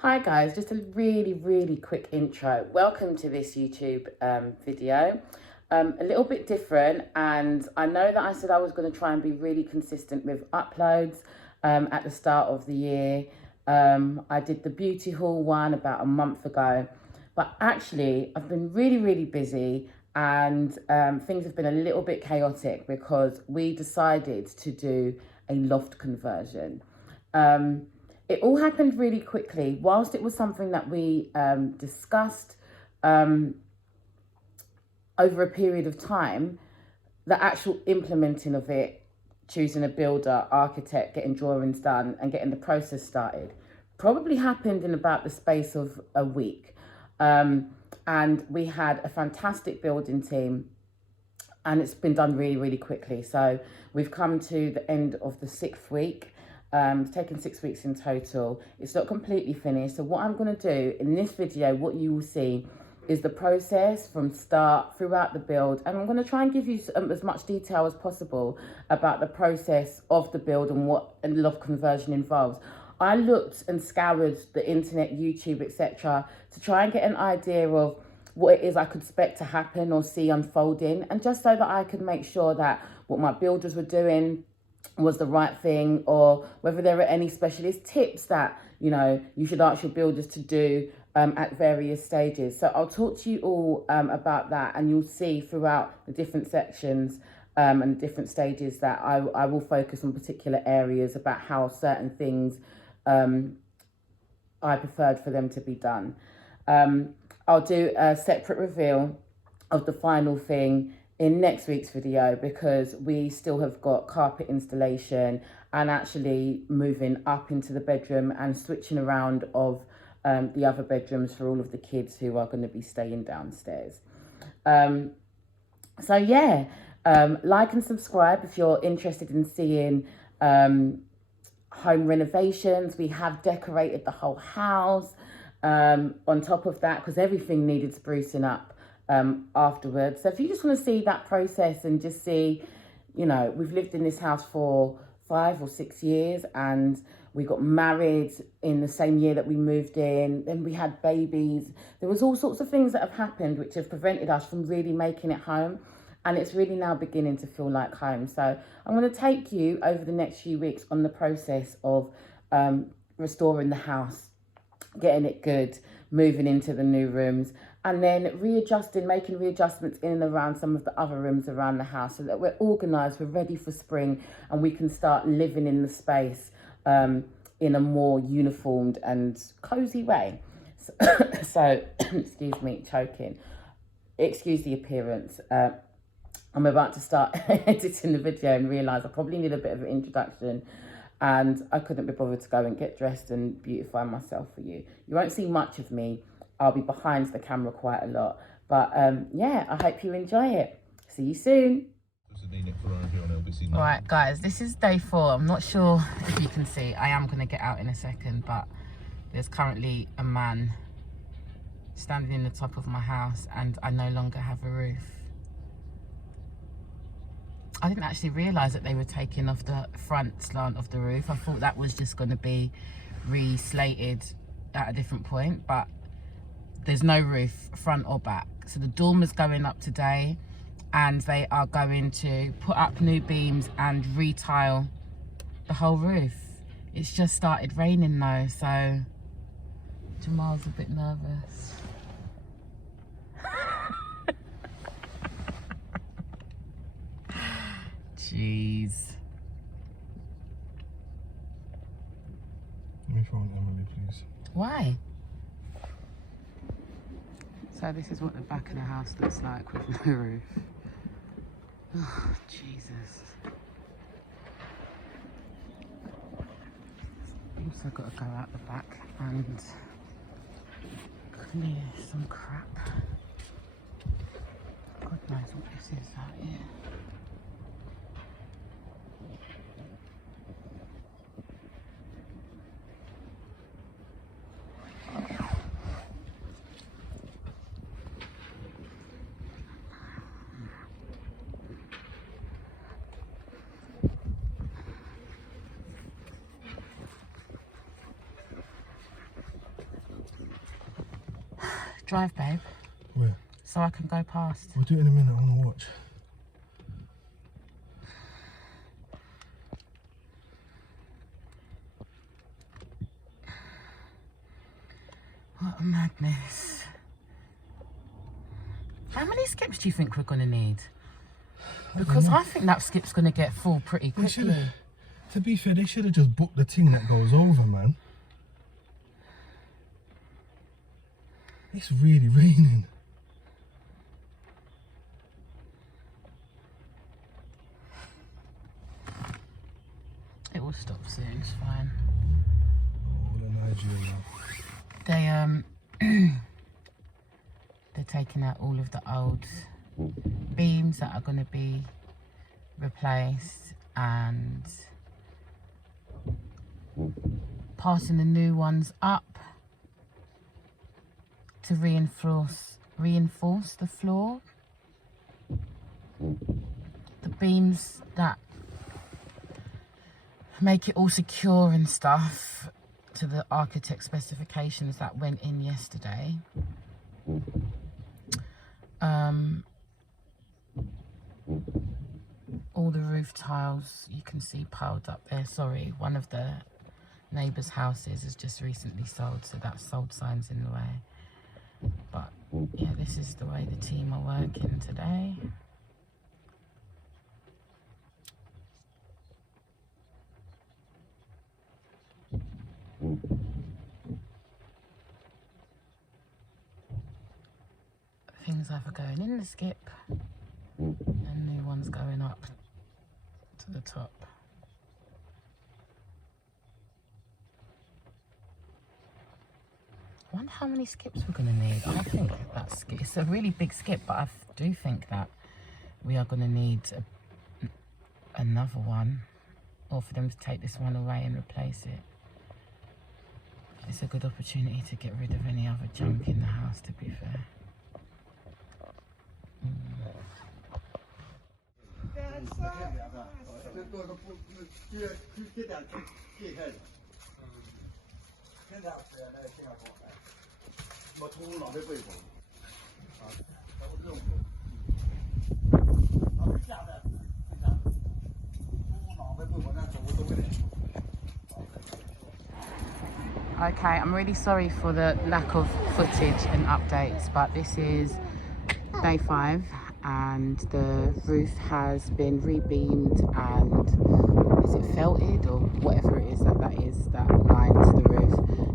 Hi guys, just a really quick intro. Welcome to this YouTube video. A little bit different, and I know that I said I was going to try and be really consistent with uploads at the start of the year. I did the beauty haul one about a month ago, but actually I've been really busy, and things have been a little bit chaotic because we decided to do a loft conversion. It all happened really quickly. Whilst it was something that we discussed over a period of time, the actual implementing of it, choosing a builder, architect, getting drawings done and getting the process started, probably happened in about the space of a week. And we had a fantastic building team, and it's been done really quickly. So we've come to the end of the 6th week. It's taken 6 weeks in total. It's not completely finished. So what I'm going to do in this video, what you will see is the process from start throughout the build. And I'm going to try and give you as much detail as possible about the process of the build and what a loft conversion involves. I looked and scoured the internet, YouTube, etc. to try and get an idea of what it is I could expect to happen or see unfolding. And just so that I could make sure that what my builders were doing was the right thing, or whether there are any specialist tips that you should ask your builders to do at various stages. So I'll talk to you all about that, and you'll see throughout the different sections and the different stages that I will focus on particular areas about how certain things I preferred for them to be done. I'll do a separate reveal of the final thing in next week's video, because we still have got carpet installation and actually moving up into the bedroom and switching around of the other bedrooms for all of the kids who are going to be staying downstairs. So yeah, like and subscribe if you're interested in seeing home renovations. We have decorated the whole house. On top of that, because everything needed sprucing up afterwards. So if you just want to see that process and just see, we've lived in this house for 5 or 6 years, and we got married in the same year that we moved in. Then we had babies. There was all sorts of things that have happened which have prevented us from really making it home. And it's really now beginning to feel like home. So I'm going to take you over the next few weeks on the process of restoring the house, getting it good, moving into the new rooms, and then making readjustments in and around some of the other rooms around the house so that we're organised, we're ready for spring, and we can start living in the space in a more uniformed and cosy way. So excuse me, choking. Excuse the appearance. I'm about to start editing the video and realise I probably need a bit of an introduction, and I couldn't be bothered to go and get dressed and beautify myself for you. You won't see much of me. I'll be behind the camera quite a lot. But yeah, I hope you enjoy it. See you soon. All right, guys, this is day 4. I'm not sure if you can see. I am going to get out in a second, but there's currently a man standing in the top of my house, and I no longer have a roof. I didn't actually realise that they were taking off the front slant of the roof. I thought that was just going to be re-slated at a different point, but there's no roof, front or back. So the dormer's going up today, and they are going to put up new beams and re-tile the whole roof. It's just started raining though, so Jamal's a bit nervous. Jeez. Let me phone Emily, please. Why? So this is what the back of the house looks like with no roof. Oh, Jesus. Also got to go out the back and clear some crap. God knows what this is out here. Drive, babe. Where? So I can go past. We'll do it in a minute, I want to watch. What a madness. How many skips do you think we're going to need? Because I think that skip's going to get full pretty quickly. To be fair, they should have just booked the thing that goes over, man. It's really raining. It will stop soon, it's fine. Oh, the Nigeria. They're taking out all of the old beams that are going to be replaced and passing the new ones up to reinforce the floor. The beams that make it all secure and stuff to the architect specifications that went in yesterday. All the roof tiles you can see piled up there. Sorry, one of the neighbours' houses has just recently sold, so that sold sign's in the way. But yeah, this is the way the team are working today. Things either going in the skip and new ones going up to the top. I wonder how many skips we're going to need. I think it's a really big skip, but I do think that we are going to need another one, or for them to take this one away and replace it. It's a good opportunity to get rid of any other junk in the house, to be fair. Okay, I'm really sorry for the lack of footage and updates, but this is day 5 and the roof has been re-beamed and is it felted or whatever it is that lines the roof.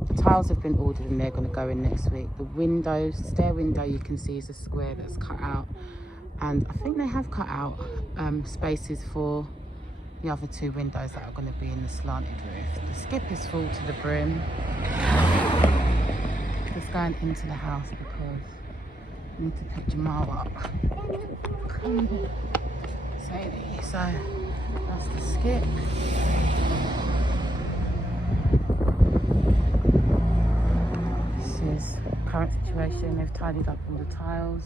The tiles have been ordered and they're going to go in next week. The stair window you can see is a square that's cut out, and I think they have cut out spaces for the other 2 windows that are going to be in the slanted roof. The skip is full to the brim. Just going into the house because I need to pick Jamal up. Sadie. So that's the skip. This is the current situation. They've tidied up all the tiles.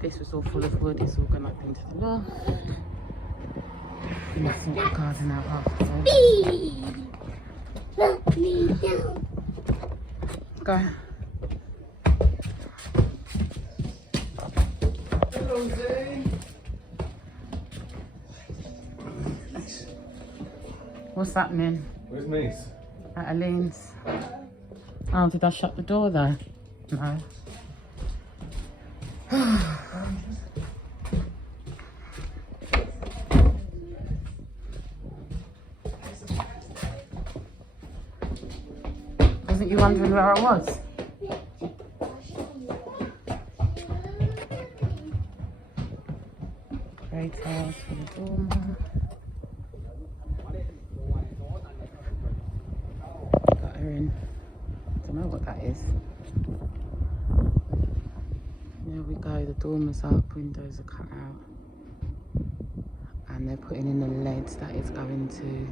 This was all full of wood. It's all gone up into the loft. And let's sort the garden out afterwards. Go. Hello, Zane. What's happening? Where's Mace? At Aline's. Oh, did I shut the door though? No. Wasn't you wondering where I was? Grey tiles for the dormer. Got her in. Don't know what that is. There we go, the dormer's up, windows are cut out. And they're putting in the leads that is going to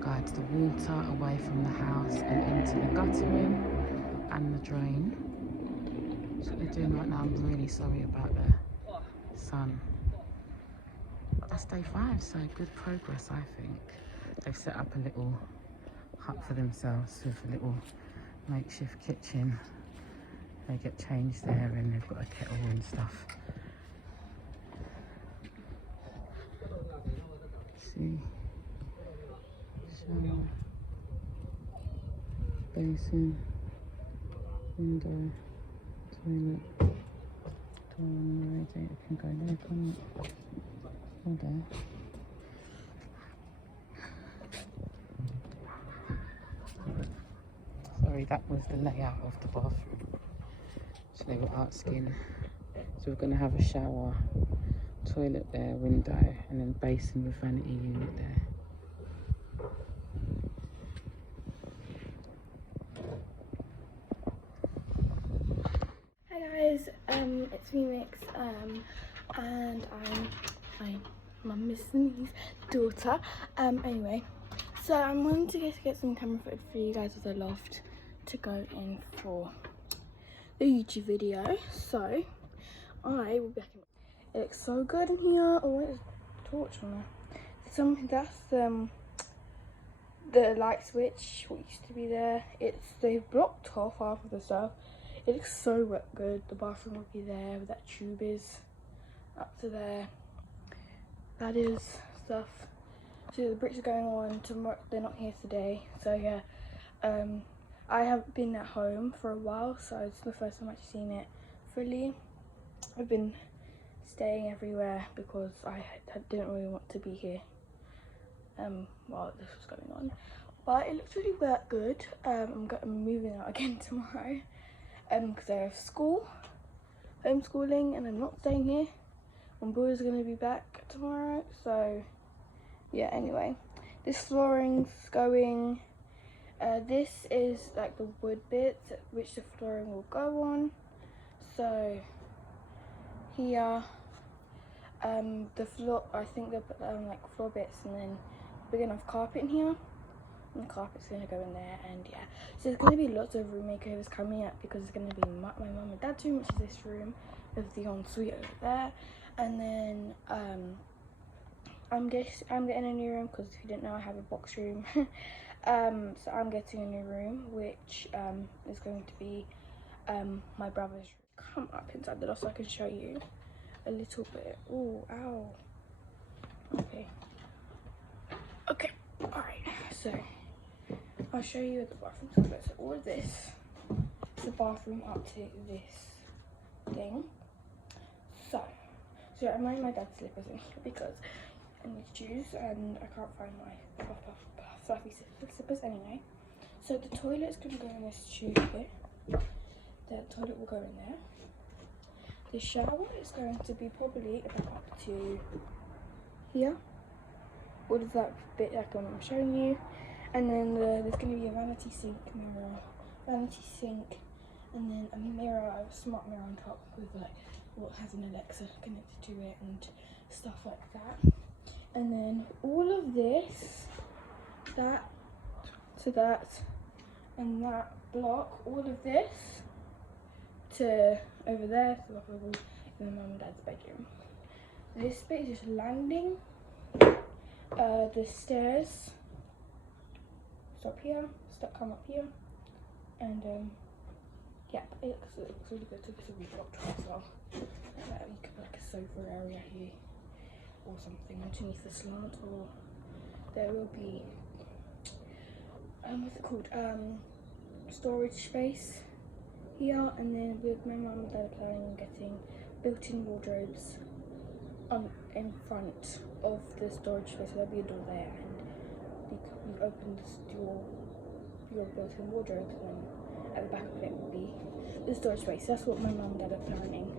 guide the water away from the house and into the guttering and the drain. That's what they're doing right now. I'm really sorry about the sun. But that's day 5, so good progress, I think. They've set up a little hut for themselves with a little makeshift kitchen They get changed there, and they've got a kettle and stuff. See, shower, basin, window, toilet. It can go there, can't it? Or there. Sorry, that was the layout of the bathroom. So they were asking. So we're going to have a shower, toilet there, window, and then basin with vanity unit there. Hi guys, it's me Mix, and I'm my Miss Nee's daughter. Anyway, so I'm wanting to get some camera footage for you guys of the loft to go in for the YouTube video. So I will be back in. It looks so good in here. Oh, there's a torch on there. That's the light switch, what used to be there. They've blocked off half of the stuff. It looks so good. The bathroom will be there, where that tube is, up to there. That is stuff. So the bricks are going on tomorrow. They're not here today, so yeah. I haven't been at home for a while, so it's the first time I've actually seen it fully. I've been staying everywhere because I didn't really want to be here while this was going on. But it looks really good. I'm moving out again tomorrow because I have school, homeschooling, and I'm not staying here. My boys are going to be back tomorrow, so yeah. Anyway, this flooring's going. This is like the wood bits which the flooring will go on. So here, the floor, I think they'll put like floor bits, and then we're gonna have carpet in here, and the carpet's gonna go in there. And yeah, so there's gonna be lots of room makeovers coming up because it's gonna be my mum and dad's room, which is this room with the ensuite over there. And then I'm getting a new room because if you didn't know, I have a box room. So I'm getting a new room, which is going to be my brother's room. Come up inside the loft so I can show you a little bit. Oh, ow. Okay, alright, so I'll show you the bathroom. So all of this is the bathroom up to this thing. So I'm wearing my dad's slippers in here because I need shoes and I can't find my fluffy slippers anyway. So the toilet's going to go in this tube here. The toilet will go in there. The shower is going to be probably about up to here. All of that bit like I'm showing you. And then there's going to be a vanity sink, and then a mirror, a smart mirror on top with like what has an Alexa connected to it and stuff like that. And then all of this, that to that, and that block, all of this to over there, so like in my mum and dad's bedroom. This bit is just landing. The stairs stop here, come up here, and yeah, it looks really good. So this will be blocked off as well. You could put like a sofa area here or something underneath the slant, or there will be what's it called, storage space here. And then with my mum and dad are planning on getting built-in wardrobes in front of the storage space, so there'll be a door there, and you open this door, your built-in wardrobes, and then at the back of it will be the storage space. That's what my mum and dad are planning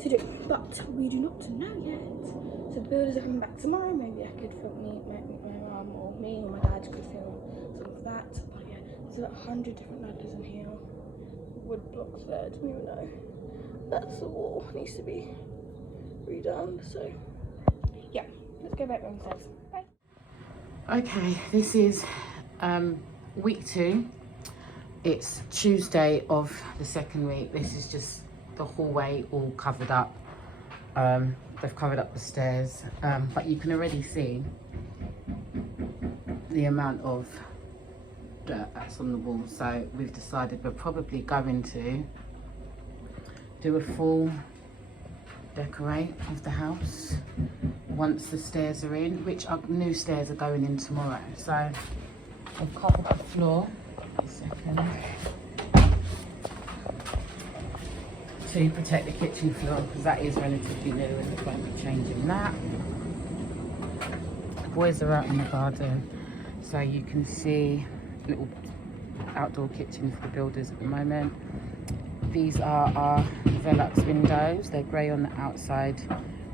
to do, but we do not know yet. So the builders are coming back tomorrow. Maybe I could film my mum or me or my dad could film some of that. But yeah, there's about 100 different ladders in here. Wood blocks there, I don't even know. That's the wall, needs to be redone. So yeah, let's go back downstairs. Bye. Okay, this is week 2. It's Tuesday of the second week. This is just the hallway all covered up. They've covered up the stairs, but you can already see the amount of dirt that's on the wall. So we've decided we're probably going to do a full decorate of the house once the stairs are in, which new stairs are going in tomorrow. So I've covered the floor. A second. To protect the kitchen floor, because that is relatively new and we won't be changing that. The boys are out in the garden, so you can see little outdoor kitchen for the builders at the moment. These are our Velux windows. They're grey on the outside,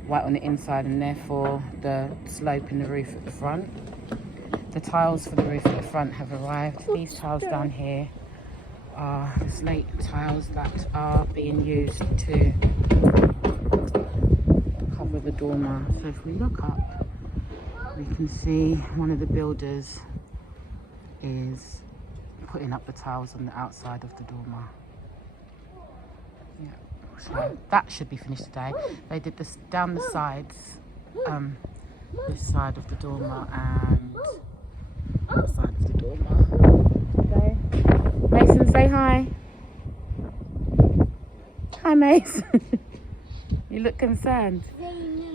white on the inside, and therefore the slope in the roof at the front. The tiles for the roof at the front have arrived. These tiles down here are the slate tiles that are being used to cover the dormer. So if we look up, we can see one of the builders is putting up the tiles on the outside of the dormer. Yeah, so that should be finished today. They did this down the sides, this side of the dormer and that side of the dormer. Okay. Mason, say hi. Hi, Mason. You look concerned.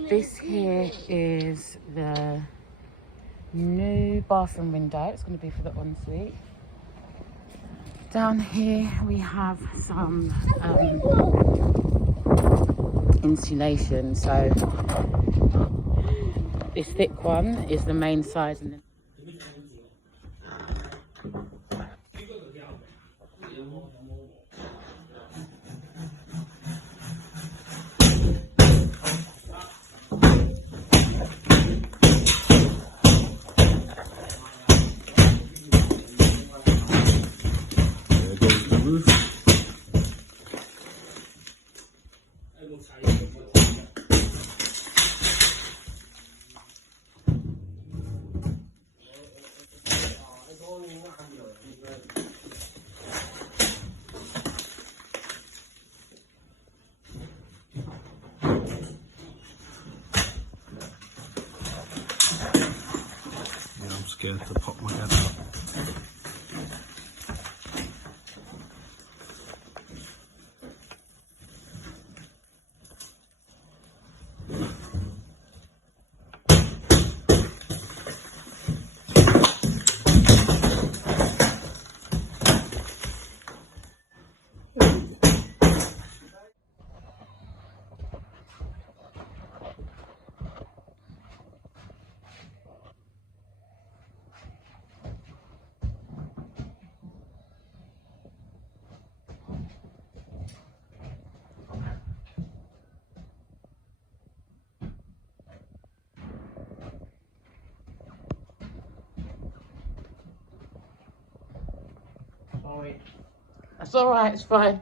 This here is the new bathroom window. It's going to be for the ensuite. Down here we have some insulation. So this thick one is the main size, and then I'm scared to pop my head out. sorry. That's all right. It's fine.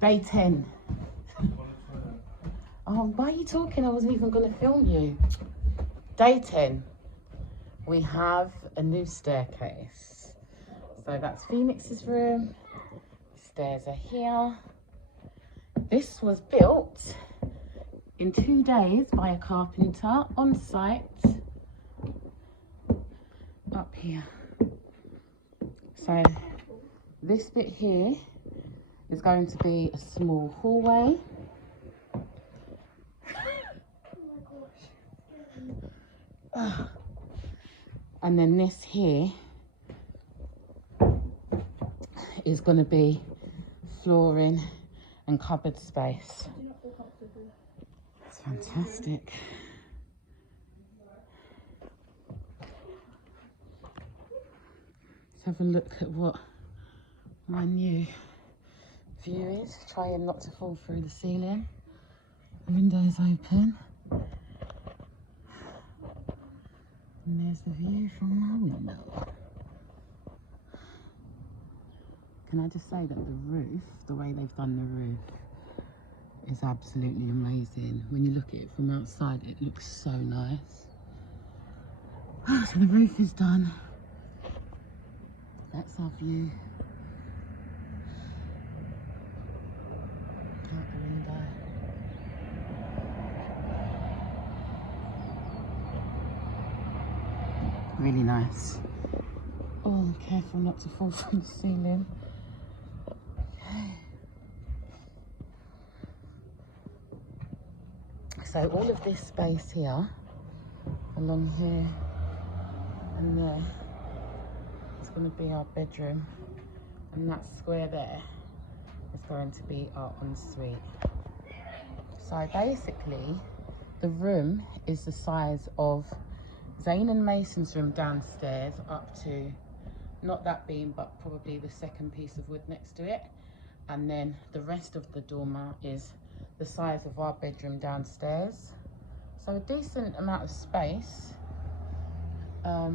Day 10. Oh, why are you talking? I wasn't even going to film you. Day 10. We have a new staircase. So that's Phoenix's room. Stairs are here. This was built in 2 days by a carpenter on site up here. So this bit here is going to be a small hallway. And then this here is going to be flooring and cupboard space. It's fantastic. Let's have a look at what my new view is. Trying not to fall through the ceiling. The window's open. And there's the view from my window. Can I just say that the roof, the way they've done the roof, is absolutely amazing. When you look at it from outside, it looks so nice. So the roof is done. That's our view. Out the window. Really nice. Oh, careful not to fall from the ceiling. Okay. So all of this space here, along here and there, is going to be our bedroom, and that square there is going to be our ensuite. So basically, the room is the size of Zane and Mason's room downstairs up to, not that beam, but probably the second piece of wood next to it. And then the rest of the dormer is the size of our bedroom downstairs. So a decent amount of space. Yeah.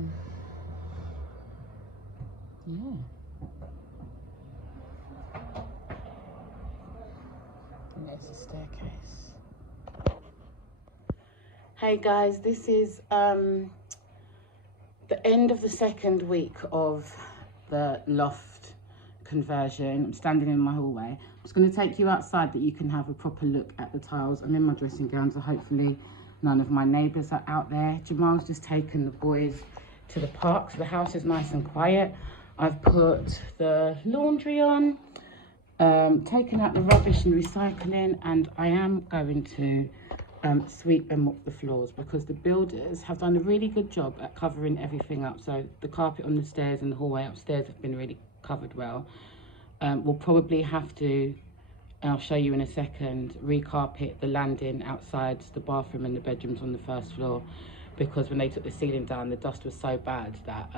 And there's the staircase. Hey guys, this is the end of the second week of the loft conversion. I'm standing in my hallway. I'm just going to take you outside that you can have a proper look at the tiles. I'm in my dressing gown, so hopefully none of my neighbours are out there. Jamal's just taken the boys to the park, so the house is nice and quiet. I've put the laundry on, taken out the rubbish and recycling, and I am going to sweep and mop the floors because the builders have done a really good job at covering everything up. So the carpet on the stairs and the hallway upstairs have been really covered well. We'll probably have to, and I'll show you in a second, recarpet the landing outside the bathroom and the bedrooms on the first floor, because when they took the ceiling down, the dust was so bad that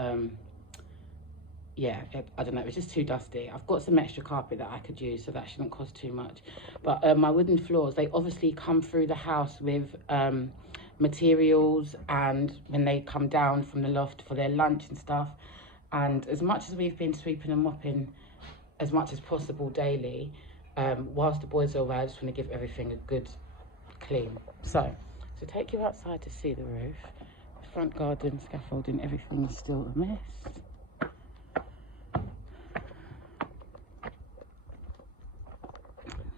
yeah, I don't know, it was just too dusty. I've got some extra carpet that I could use, so that shouldn't cost too much. But my wooden floors, they obviously come through the house with materials, and when they come down from the loft for their lunch and stuff. And as much as we've been sweeping and mopping as much as possible daily, whilst the boys are away, I just want to give everything a good clean. So take you outside to see the roof. The front garden, scaffolding, everything is still a mess.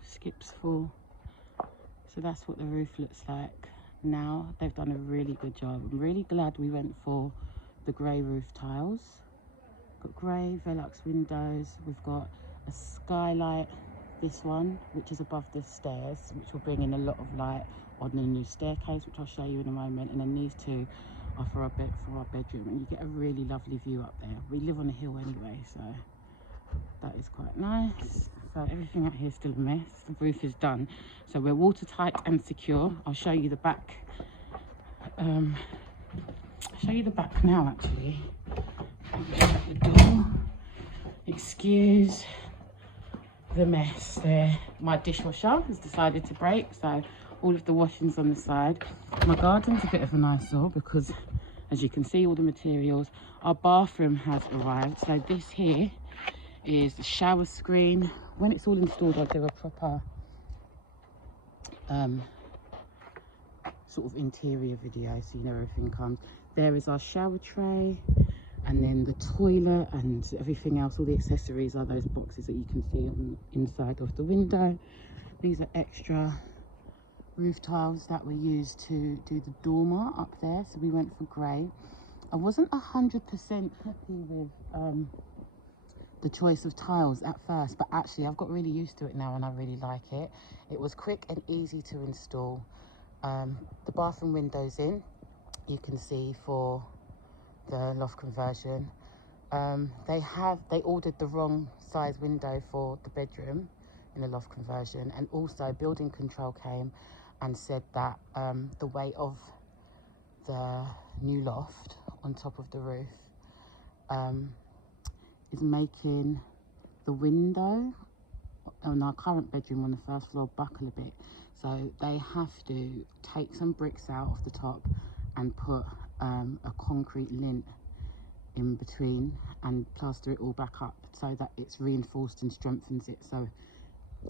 Skips full. So that's what the roof looks like now. They've done a really good job. I'm really glad we went for the grey roof tiles. Got grey Velux windows. We've got a skylight, this one, which is above the stairs, which will bring in a lot of light on the new staircase, which I'll show you in a moment. And then these two are for our bedroom, and you get a really lovely view up there. We live on a hill anyway, so that is quite nice. So everything out here is still a mess. The roof is done, so we're watertight and secure. I'll show you the back. I'll show you the back now, actually. Shut the door. Excuse the mess there. My dishwasher has decided to break, so all of the washing's on the side. My garden's a bit of an eyesore because, as you can see, all the materials. Our bathroom has arrived. So this here is the shower screen. When it's all installed, I'll do a proper sort of interior video so you know everything comes. There is our shower tray, and then the toilet and everything else, all the accessories are those boxes that you can see on the inside of the window. These are extra roof tiles that we used to do the dormer up there, so we went for grey. I wasn't 100% happy with the choice of tiles at first, but actually I've got really used to it now and I really like it. It was quick and easy to install. The bathroom windows in, you can see for the loft conversion. They ordered the wrong size window for the bedroom in the loft conversion, and also building control came and said that the weight of the new loft on top of the roof is making the window on our current bedroom on the first floor buckle a bit. So they have to take some bricks out of the top and put a concrete lint in between and plaster it all back up so that it's reinforced and strengthens it so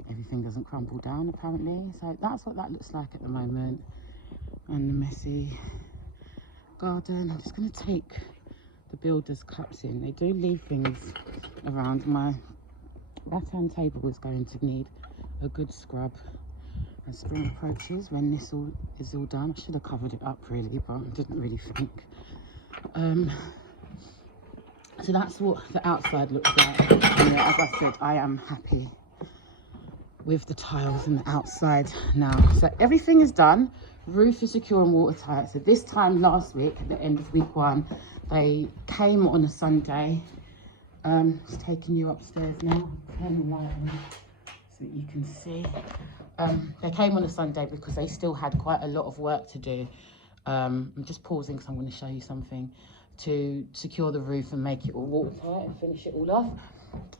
everything doesn't crumble down apparently. So that's what that looks like at the moment. And the messy garden. I'm just going to take the builder's cups in. They do leave things around. My rattan table is going to need a good scrub as spring approaches when this all is all done. I should have covered it up really, but I didn't really think. So that's what the outside looks like. And yeah, as I said, I am happy with the tiles and the outside now. So everything is done. Roof is secure and watertight. So this time last week, at the end of week 1, they came on a Sunday. Just taking you upstairs now. Turn the light on so that you can see. They came on a Sunday because they still had quite a lot of work to do. I'm just pausing because I'm going to show you something to secure the roof and make it all watertight and finish it all off.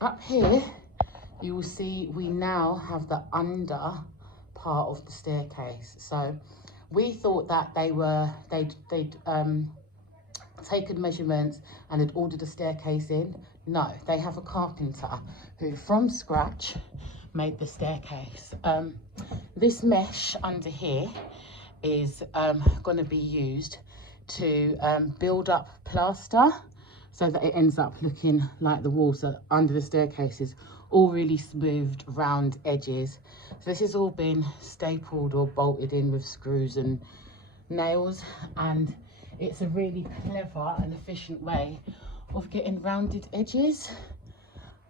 Up here, you will see we now have the under part of the staircase. So we thought that they'd taken measurements and had ordered a staircase in. No, they have a carpenter who from scratch made the staircase. This mesh under here is going to be used to build up plaster so that it ends up looking like the walls are under the staircases, all really smoothed round edges. So this has all been stapled or bolted in with screws and nails, and it's a really clever and efficient way of getting rounded edges.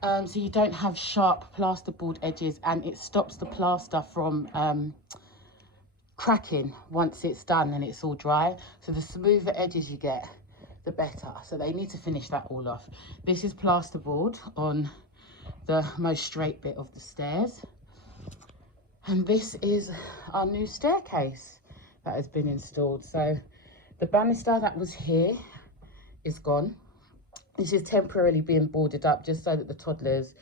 So you don't have sharp plasterboard edges, and it stops the plaster from cracking once it's done and it's all dry. So the smoother edges you get, the better. So they need to finish that all off. This is plasterboard on the most straight bit of the stairs, and this is our new staircase that has been installed. So the banister that was here is gone. This is temporarily being boarded up just so that the toddlers,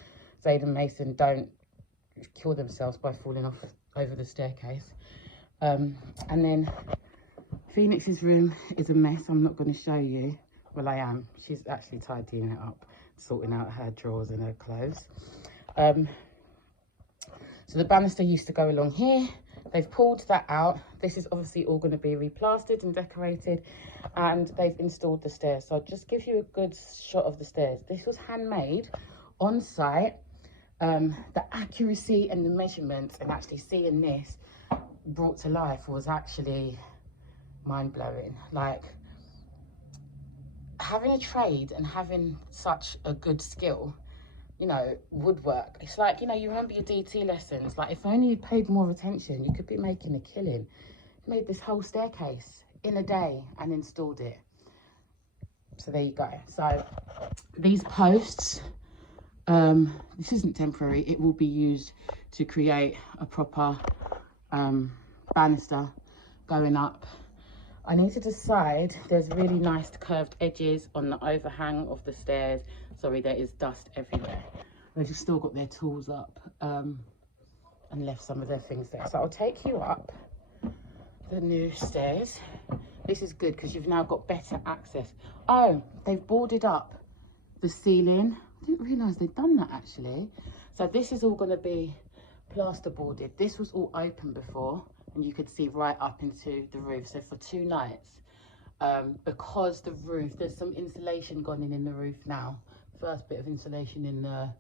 Zayd and Mason, don't kill themselves by falling off over the staircase. And then Phoenix's room is a mess. I'm not going to show you. Well, I am. She's actually tidying it up, sorting out her drawers and her clothes. So the banister used to go along here. They've pulled that out. This is obviously all going to be replastered and decorated, and they've installed the stairs. So I'll just give you a good shot of the stairs. This was handmade on site. The accuracy and the measurements and actually seeing this brought to life was actually mind-blowing. Like, having a trade and having such a good skill, you know, woodwork, it's like, you know, you remember your DT lessons, like if only you paid more attention, you could be making a killing. Made this whole staircase in a day and installed it. So there you go. So these posts, this isn't temporary, it will be used to create a proper banister going up. I need to decide, there's really nice curved edges on the overhang of the stairs. Sorry, there is dust everywhere. They've just still got their tools up and left some of their things there. So I'll take you up the new stairs. This is good because you've now got better access. Oh, they've boarded up the ceiling. I didn't realise they'd done that actually. So this is all going to be plasterboarded. This was all open before, and you could see right up into the roof. So for 2 nights, because the roof, there's some insulation gone in the roof now. First bit of insulation in the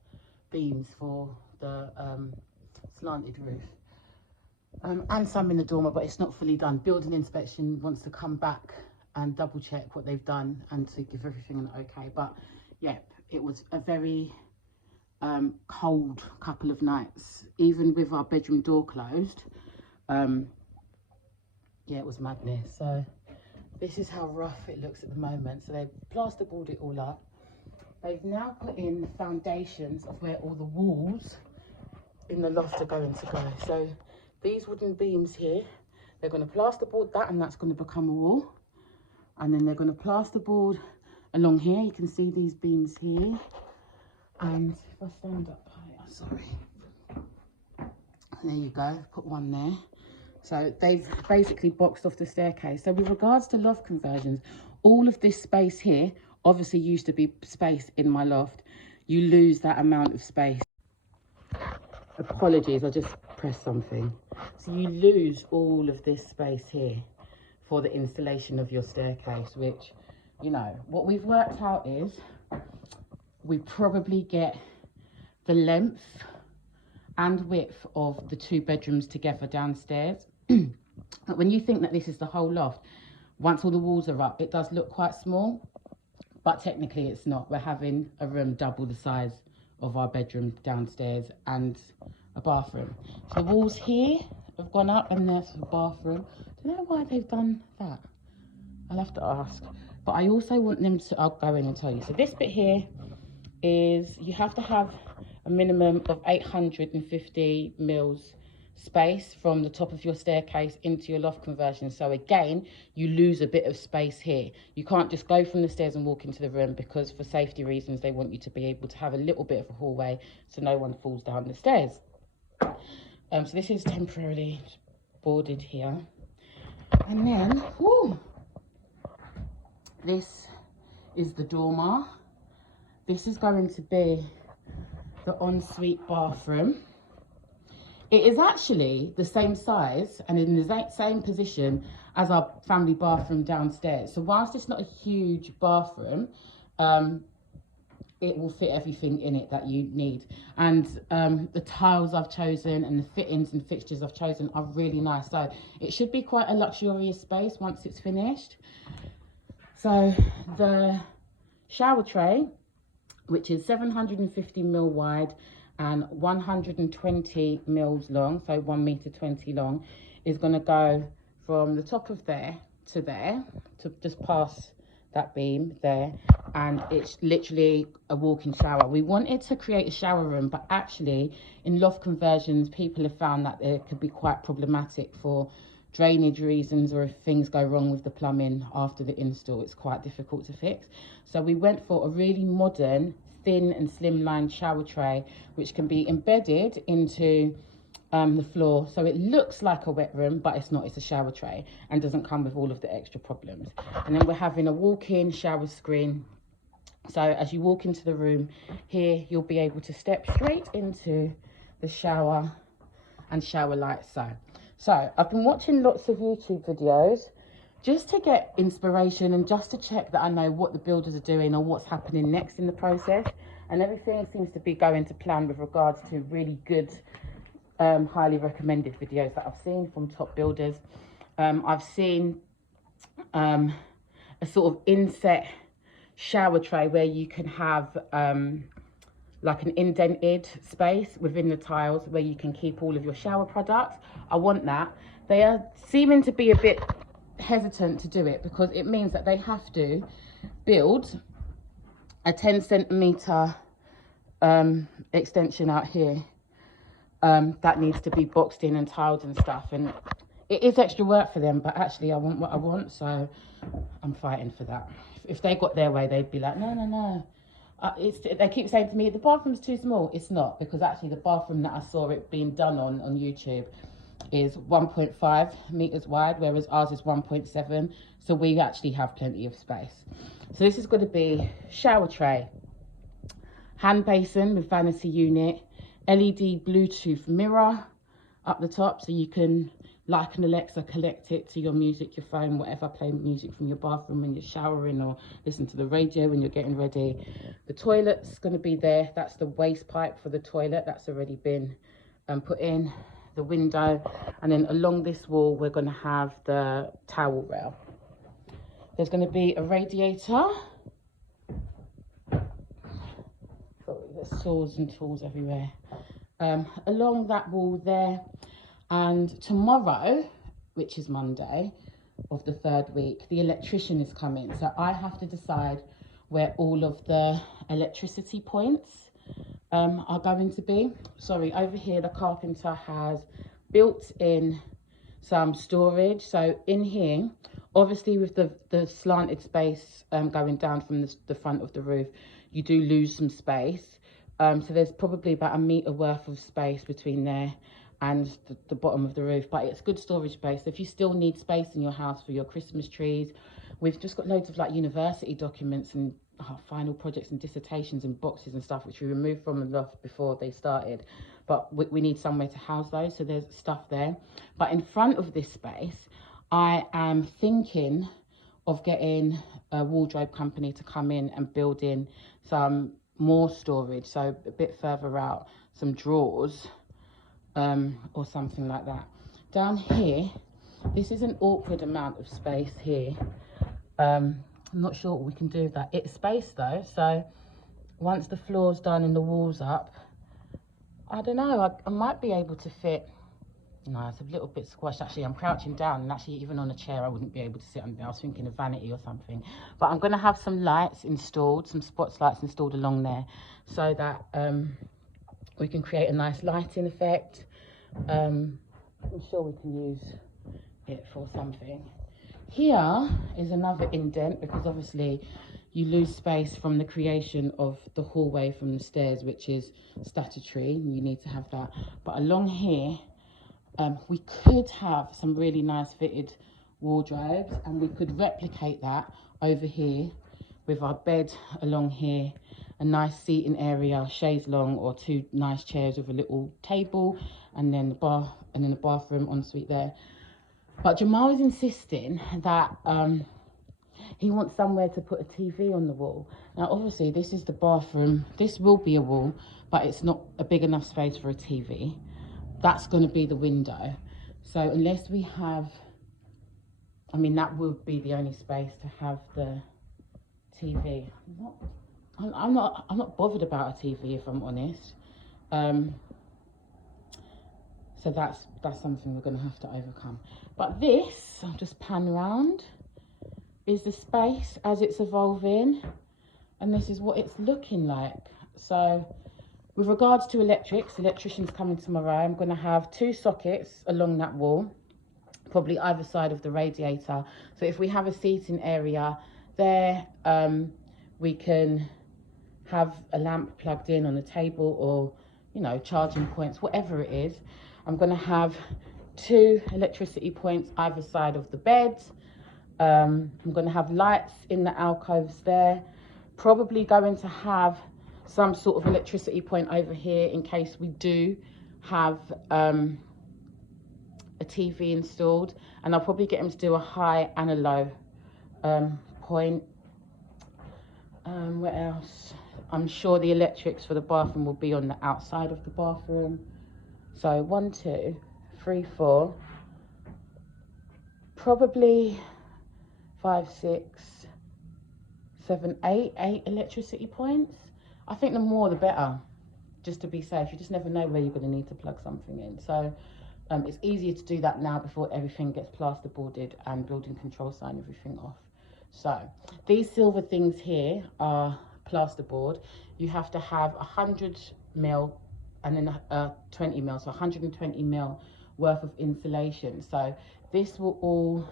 beams for the slanted roof. And some in the dormer, but it's not fully done. Building inspection wants to come back and double check what they've done and to give everything an okay. But yeah, it was a very cold couple of nights, even with our bedroom door closed. Yeah, it was madness. So this is how rough it looks at the moment. So they plasterboarded it all up. They've now put in the foundations of where all the walls in the loft are going to go. So these wooden beams here, they're going to plasterboard that, and that's going to become a wall. And then they're going to plasterboard along here. You can see these beams here. And if I stand up higher, sorry. There you go, put one there. So they've basically boxed off the staircase. So with regards to loft conversions, all of this space here obviously used to be space in my loft. You lose that amount of space. Apologies, I just pressed something. So you lose all of this space here for the installation of your staircase, which, you know, what we've worked out is we probably get the length and width of the 2 bedrooms together downstairs. But when you think that this is the whole loft, once all the walls are up, it does look quite small, but technically it's not. We're having a room double the size of our bedroom downstairs and a bathroom. So the walls here have gone up, and there's the bathroom. I don't know why they've done that. I'll have to ask. But I also want them to, I'll go in and tell you. So this bit here is, you have to have a minimum of 850 mils space from the top of your staircase into your loft conversion. So again, you lose a bit of space here. You can't just go from the stairs and walk into the room, because for safety reasons they want you to be able to have a little bit of a hallway so no one falls down the stairs. So this is temporarily boarded here, and then this is the dormer. This is going to be the ensuite bathroom. It is actually the same size and in the same position as our family bathroom downstairs. So whilst it's not a huge bathroom, it will fit everything in it that you need. And the tiles I've chosen and the fittings and fixtures I've chosen are really nice. So it should be quite a luxurious space once it's finished. So the shower tray, which is 750 mil wide and 120 mils long, so 1 meter 20 long, is going to go from the top of there to just past that beam there, and it's literally a walk-in shower. We wanted to create a shower room, but actually in loft conversions people have found that it could be quite problematic for drainage reasons, or if things go wrong with the plumbing after the install, it's quite difficult to fix. So we went for a really modern, thin and slimline shower tray, which can be embedded into the floor, so it looks like a wet room, but it's not. It's a shower tray and doesn't come with all of the extra problems. And then we're having a walk-in shower screen, so as you walk into the room here, you'll be able to step straight into the shower and shower lights. So I've been watching lots of YouTube videos just to get inspiration and just to check that I know what the builders are doing or what's happening next in the process, and everything seems to be going to plan with regards to really good, highly recommended videos that I've seen from top builders. I've seen a sort of inset shower tray where you can have like an indented space within the tiles where you can keep all of your shower products. I want that. They are seeming to be a bit hesitant to do it because it means that they have to build a 10 centimeter extension out here that needs to be boxed in and tiled and stuff, and it is extra work for them, but actually I want what I want, so I'm fighting for that. If they got their way, they'd be like, no. They keep saying to me, the bathroom's too small. It's not, because actually the bathroom that I saw it being done on YouTube is 1.5 meters wide, whereas ours is 1.7. So we actually have plenty of space. So this is going to be shower tray, hand basin with vanity unit, LED Bluetooth mirror up the top, so you can, like an Alexa, connect it to your music, your phone, whatever, play music from your bathroom when you're showering, or listen to the radio when you're getting ready. The toilet's going to be there. That's the waste pipe for the toilet. That's already been put in. The window, and then along this wall we're going to have the towel rail. There's going to be a radiator. Sorry, there's saws and tools everywhere. Along that wall there. And tomorrow, which is Monday of the 3rd week, the electrician is coming. So I have to decide where all of the electricity points are going to be. Sorry, over here the carpenter has built in some storage. So in here, obviously with the slanted space going down from the front of the roof, you do lose some space. So there's probably about 1 meter worth of space between there and the bottom of the roof, but it's good storage space. If you still need space in your house for your Christmas trees, we've just got loads of like university documents and final projects and dissertations and boxes and stuff which we removed from the loft before they started, but we need somewhere to house those, so there's stuff there. But in front of this space, I am thinking of getting a wardrobe company to come in and build in some more storage, so a bit further out, some drawers or something like that. Down here, this is an awkward amount of space here. I'm not sure what we can do with that. It's space though, so once the floor's done and the walls up, I don't know, I might be able to fit. No, it's a little bit squashed. Actually, I'm crouching down, and actually even on a chair I wouldn't be able to sit on there. I was thinking of vanity or something. But I'm going to have some lights installed, some spotlights installed along there, so that we can create a nice lighting effect. I'm sure we can use it for something. Here is another indent, because obviously you lose space from the creation of the hallway from the stairs, which is statutory, and you need to have that. But along here, we could have some really nice fitted wardrobes, and we could replicate that over here with our bed along here, a nice seating area, chaise longue or two nice chairs with a little table, and then the bar, and then the bathroom ensuite there. But Jamal is insisting that he wants somewhere to put a TV on the wall. Now obviously this is the bathroom, this will be a wall, but it's not a big enough space for a TV. That's going to be the window. So unless we have, I mean, that would be the only space to have the TV. I'm not bothered about a TV, if I'm honest. So that's something we're going to have to overcome. But this, I'll just pan around, is the space as it's evolving, and this is what it's looking like. So with regards to electrics, the electrician's coming tomorrow. I'm going to have 2 sockets along that wall, probably either side of the radiator. So if we have a seating area there, we can have a lamp plugged in on the table, or, you know, charging points, whatever it is. I'm going to have 2 electricity points either side of the bed. I'm going to have lights in the alcoves there. Probably going to have some sort of electricity point over here in case we do have a TV installed, and I'll probably get him to do a high and a low point. What else? I'm sure the electrics for the bathroom will be on the outside of the bathroom. So 1, 2, 3, 4, probably 5, 6, 7, 8 electricity points. I think the more the better, just to be safe. You just never know where you're going to need to plug something in. So it's easier to do that now before everything gets plasterboarded and building control sign everything off. So these silver things here are plasterboard. You have to have 100 mil and then 20 mil, so 120 mil worth of insulation. So this will all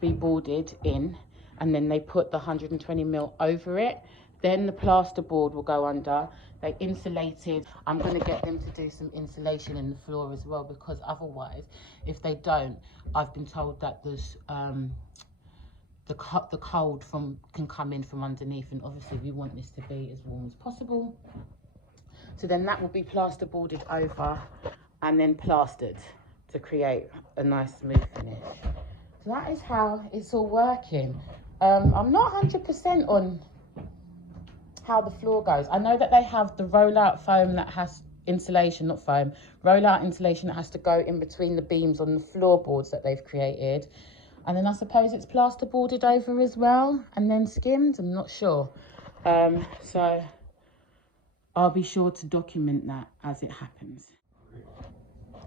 be boarded in, and then they put the 120 mil over it. Then the plasterboard will go under. They insulated. I'm going to get them to do some insulation in the floor as well, because otherwise, if they don't, I've been told that there's the cold can come in from underneath, and obviously we want this to be as warm as possible. So then that will be plasterboarded over and then plastered to create a nice smooth finish. So that is how it's all working. I'm not 100% on how the floor goes. I know that they have the rollout foam that has insulation, not foam, rollout insulation that has to go in between the beams on the floorboards that they've created. And then I suppose it's plasterboarded over as well and then skimmed. I'm not sure. So I'll be sure to document that as it happens.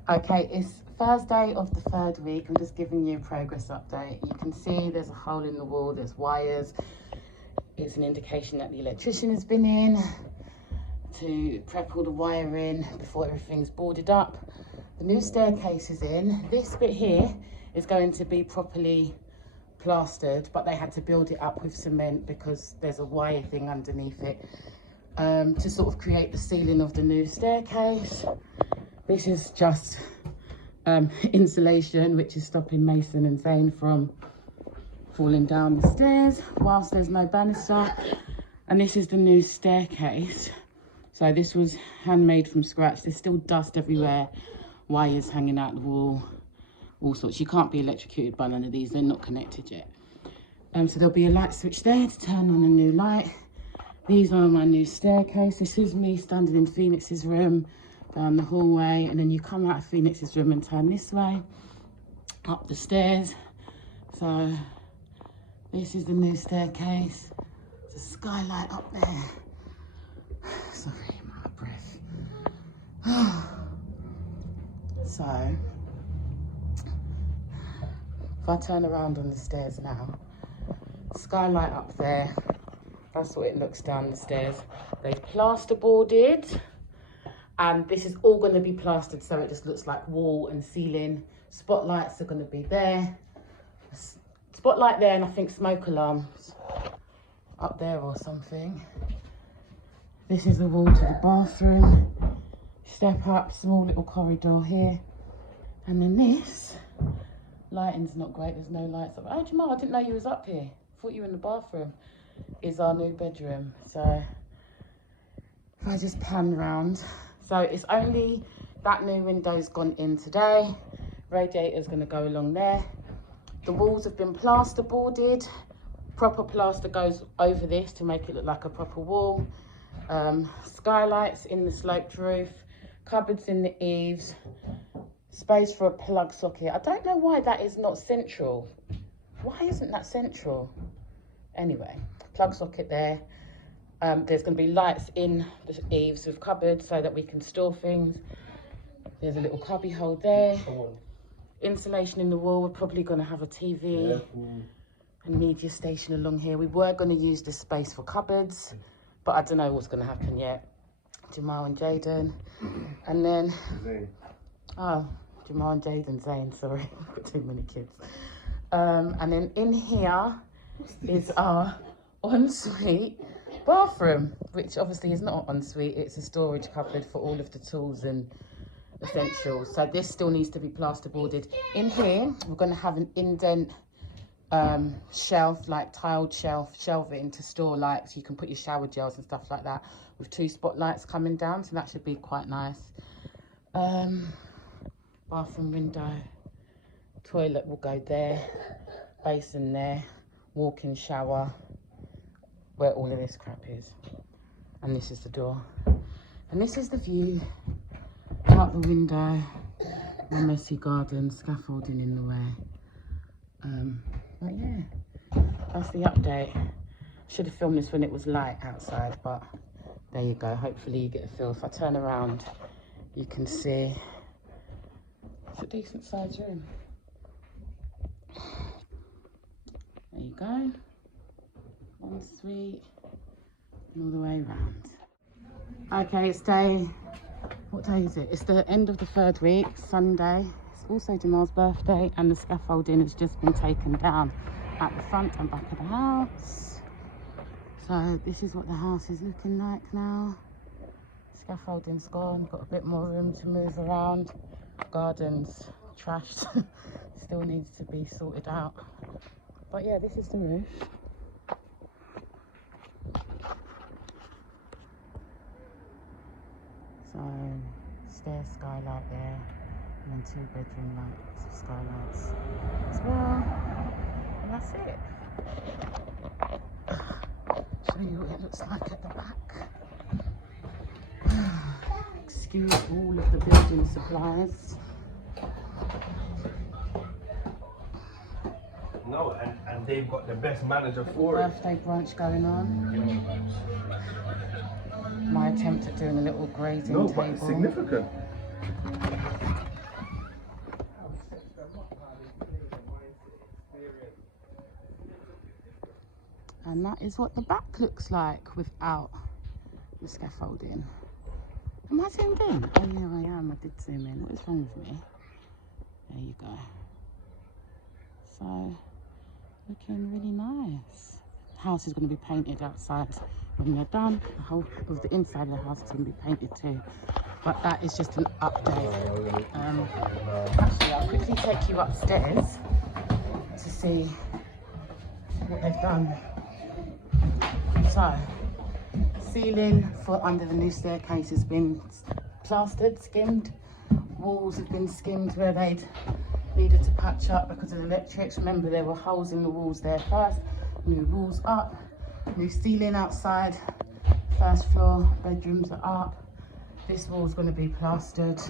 Okay, it's Thursday of the 3rd week. I'm just giving you a progress update. You can see there's a hole in the wall, there's wires. It's an indication that the electrician has been in to prep all the wiring before everything's boarded up. The new staircase is in. This bit here is going to be properly plastered, but they had to build it up with cement because there's a wire thing underneath it to sort of create the ceiling of the new staircase. This is just insulation, which is stopping Mason and Zane from falling down the stairs whilst there's no banister. And this is the new staircase. So this was handmade from scratch. There's still dust everywhere, wires hanging out the wall, all sorts. You can't be electrocuted by none of these, they're not connected yet. So there'll be a light switch there to turn on a new light. These are my new staircase. This is me standing in Phoenix's room, down the hallway, and then you come out of Phoenix's room and turn this way, up the stairs. So this is the new staircase. There's a skylight up there. Sorry, I'm out of breath. So, if I turn around on the stairs now, skylight up there, that's what it looks down the stairs. They've plasterboarded, and this is all going to be plastered so it just looks like wall and ceiling. Spotlights are going to be there. Spotlight there, and I think smoke alarms up there or something. This is the wall to the bathroom. Step up, small little corridor here. And then this, lighting's not great, there's no lights up. Oh, Jamal, I didn't know you was up here. I thought you were in the bathroom. Is our new bedroom. So if I just pan round. So it's only that new window's gone in today. Radiator's gonna go along there. The walls have been plasterboarded. Proper plaster goes over this to make it look like a proper wall. Skylights in the sloped roof. Cupboards in the eaves. Space for a plug socket. I don't know why that is not central. Why isn't that central? Anyway, plug socket there. There's going to be lights in the eaves with cupboards so that we can store things. There's a little cubby hole there. Insulation in the wall. We're probably going to have a TV and media station along here. We were going to use this space for cupboards, but I don't know what's going to happen yet. Jamal and Jaden. And then, oh, Jamal and Jaden, Zane, sorry, I've got too many kids. And then in here is our ensuite bathroom, which obviously is not an ensuite, it's a storage cupboard for all of the tools and essentials. So this still needs to be plasterboarded. In here, we're going to have an indent shelf, like tiled shelving to store, like, so you can put your shower gels and stuff like that, with 2 spotlights coming down, so that should be quite nice. Bathroom window, toilet will go there, basin there, walk-in shower, where all of this crap is. And this is the door. And this is the view out the window. My messy garden, scaffolding in the way. But yeah, that's the update. Should have filmed this when it was light outside, but there you go. Hopefully you get a feel. If I turn around, you can see it's a decent sized room. There you go. Ensuite, and all the way around. Okay, it's what day is it? It's the end of the 3rd week, Sunday. It's also Jamal's birthday, and the scaffolding has just been taken down at the front and back of the house. So this is what the house is looking like now. Scaffolding's gone, got a bit more room to move around. Garden's trashed, still needs to be sorted out. But yeah, this is the roof. So, stairs, skylight there, and then 2 bedroom lights, skylights as well. And that's it. Show you what it looks like at the back. Excuse all of the building supplies. No, and they've got the best manager for it. Birthday brunch going on. My attempt at doing a little grazing table. But it's significant. And that is what the back looks like without the scaffolding. Am I zoomed in? Oh yeah, I am. I did zoom in. What is wrong with me? There you go. So, looking really nice. The house is going to be painted outside when they're done, the whole of the inside of the house is going to be painted too. But that is just an update. Actually, I'll quickly take you upstairs to see what they've done. So, ceiling for under the new staircase has been plastered, skimmed. Walls have been skimmed where they'd needed to patch up because of the electrics. Remember, there were holes in the walls there first. New walls up, new ceiling outside. First floor bedrooms are up. This wall's going to be plastered.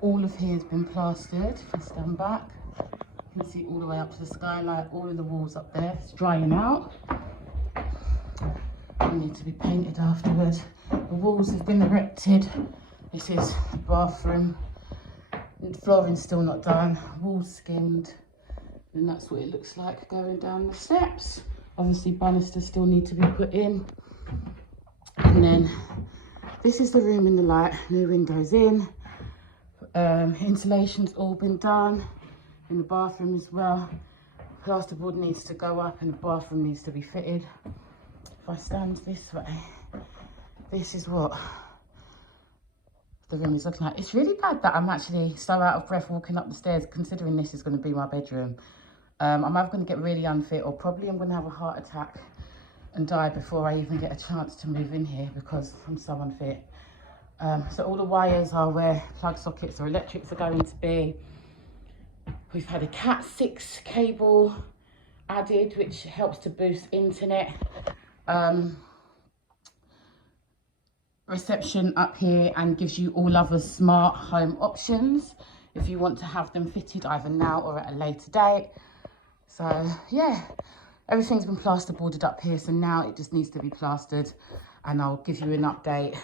All of here has been plastered. If I stand back, you can see all the way up to the skylight. All of the walls up there. It's drying out. They need to be painted afterwards. The walls have been erected. This is the bathroom. The flooring's still not done. Walls skimmed. And that's what it looks like going down the steps. Obviously, banisters still need to be put in. And then this is the room in the light. New windows in. Insulation's all been done. In the bathroom as well. Plasterboard needs to go up and the bathroom needs to be fitted. If I stand this way, this is what the room is looking like. It's really bad that I'm actually so out of breath walking up the stairs, considering this is going to be my bedroom. I'm either going to get really unfit, or probably I'm going to have a heart attack and die before I even get a chance to move in here because I'm so unfit. So all the wires are where plug sockets or electrics are going to be. We've had a Cat 6 cable added, which helps to boost internet. Reception up here, and gives you all other smart home options if you want to have them fitted either now or at a later date. So yeah, everything's been plasterboarded up here, so now it just needs to be plastered, and I'll give you an update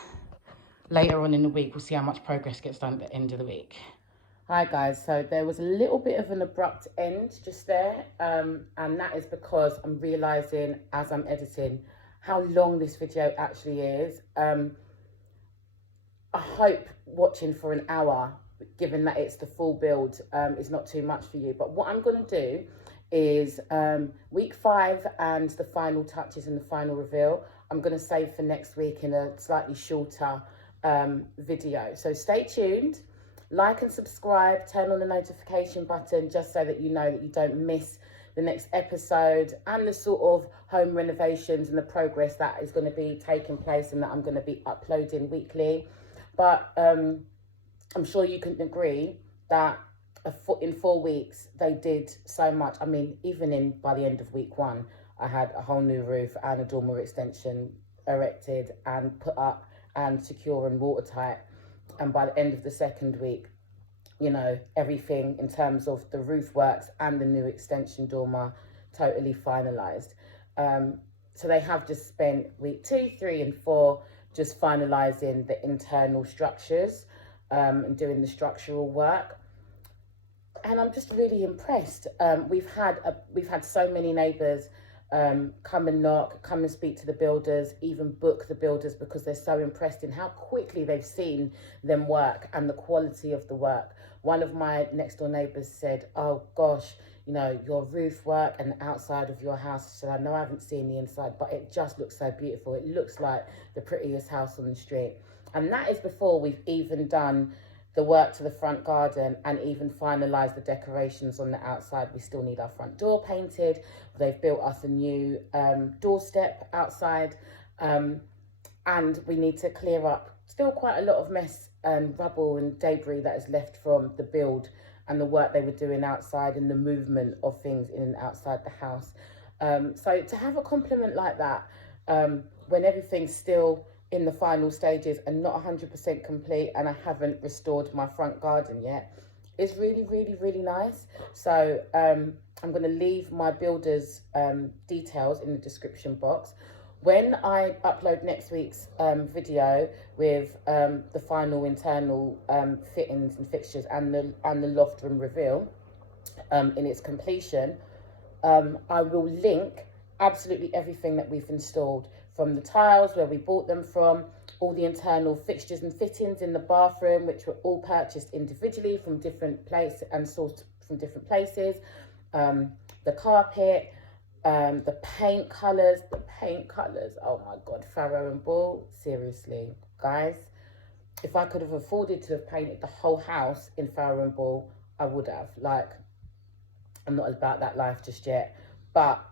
later on in the week. We'll see how much progress gets done at the end of the week. Hi guys, so there was a little bit of an abrupt end just there, and that is because I'm realising as I'm editing how long this video actually is. I hope watching for an hour, given that it's the full build, is not too much for you. But what I'm going to do is week 5 and the final touches and the final reveal, I'm going to save for next week in a slightly shorter video. So stay tuned, like and subscribe, turn on the notification button just so that you know that you don't miss the next episode and the sort of home renovations and the progress that is going to be taking place and that I'm going to be uploading weekly. But I'm sure you can agree that in 4 weeks they did so much. I mean, even by the end of week 1, I had a whole new roof and a dormer extension erected and put up and secure and watertight. And by the end of the 2nd week, you know, everything in terms of the roof works and the new extension dormer totally finalised. So they have just spent week 2, 3 and 4 just finalising the internal structures and doing the structural work. And I'm just really impressed. We've had so many neighbours come and knock, come and speak to the builders, even book the builders because they're so impressed in how quickly they've seen them work and the quality of the work. One of my next door neighbours said, oh gosh, you know, your roof work and the outside of your house. So I know I haven't seen the inside, but it just looks so beautiful. It looks like the prettiest house on the street. And that is before we've even done the work to the front garden and even finalised the decorations on the outside. We still need our front door painted. They've built us a new doorstep outside, and we need to clear up still quite a lot of mess and rubble and debris that is left from the build and the work they were doing outside and the movement of things in and outside the house. So to have a compliment like that, when everything's still in the final stages and not 100% complete, and I haven't restored my front garden yet, is really, really, really nice. So I'm going to leave my builder's details in the description box. When I upload next week's video with the final internal fittings and fixtures and the loft room reveal in its completion, I will link absolutely everything that we've installed, from the tiles where we bought them from, all the internal fixtures and fittings in the bathroom, which were all purchased individually from different places and sourced from different places, the carpet, The paint colours, oh my God, Farrow and Ball, seriously, guys. If I could have afforded to have painted the whole house in Farrow and Ball, I would have. Like, I'm not about that life just yet. But,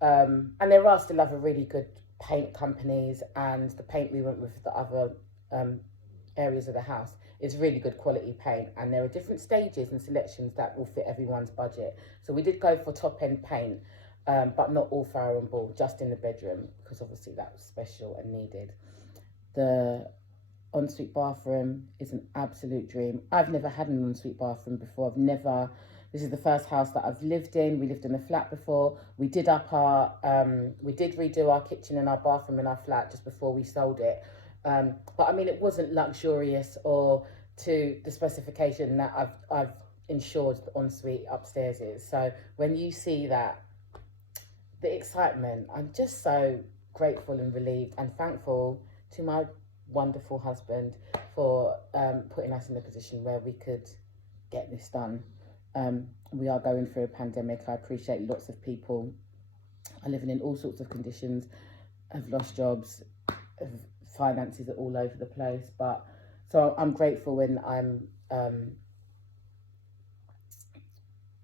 and there are still other really good paint companies, and the paint we went with the other areas of the house is really good quality paint, and there are different stages and selections that will fit everyone's budget. So we did go for top end paint, but not all Farrow and Ball, just in the bedroom, because obviously that was special and needed. The ensuite bathroom is an absolute dream. I've never had an ensuite bathroom before. This is the first house that I've lived in. We lived in a flat before. We did redo our kitchen and our bathroom in our flat just before we sold it. But I mean, it wasn't luxurious or to the specification that I've ensured the ensuite upstairs is. So when you see that, the excitement, I'm just so grateful and relieved and thankful to my wonderful husband for putting us in a position where we could get this done. We are going through a pandemic. I appreciate lots of people are living in all sorts of conditions, have lost jobs, finances are all over the place, but so I'm grateful, and I'm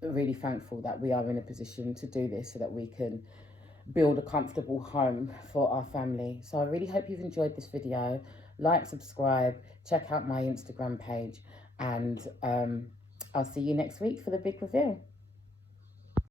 really thankful that we are in a position to do this so that we can build a comfortable home for our family. So I really hope you've enjoyed this video. Like, subscribe, check out my Instagram page, and I'll see you next week for the big reveal.